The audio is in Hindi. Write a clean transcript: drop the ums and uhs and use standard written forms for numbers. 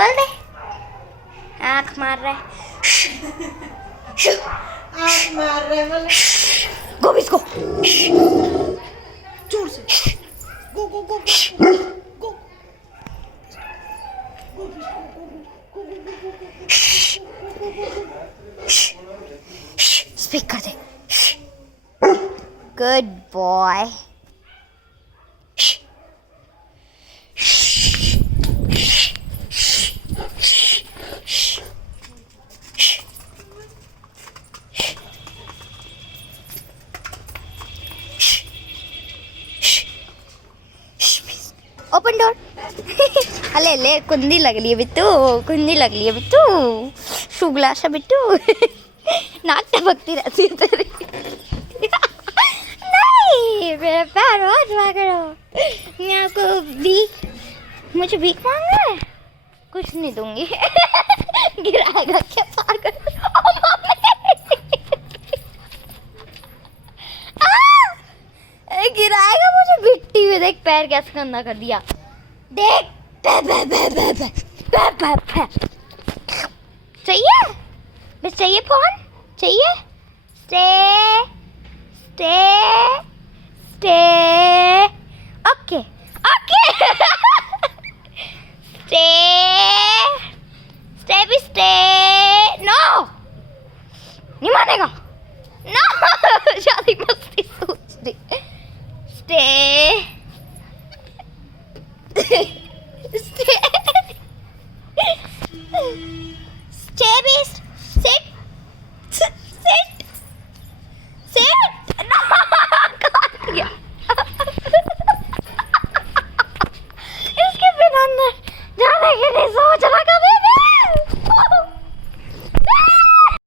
खोल दे, आँख मार रहा है, आँख मार रहे बोले गो इसको, जोर से गो गो गो गो गो स्पीक कर दे, गुड बॉय। Open door. अले ले कुंदी लग रही है बिट्टू, कुंदी लग रही है बिट्टू, शुगला सा बिट्टू। नाक टपकती रहती है तेरी। नहीं मेरा पैर मत पकड़ो, मैं आपको भीख, मुझे भीख मांग रहा है, कुछ नहीं दूंगी। गिराएगा क्या पागल? गिराएगा मुझे मिट्टी में, देख पैर कैसे गंदा कर दिया, देख। चाहिए बस, चाहिए फोन, चाहिए, stay stay stay, okay okay.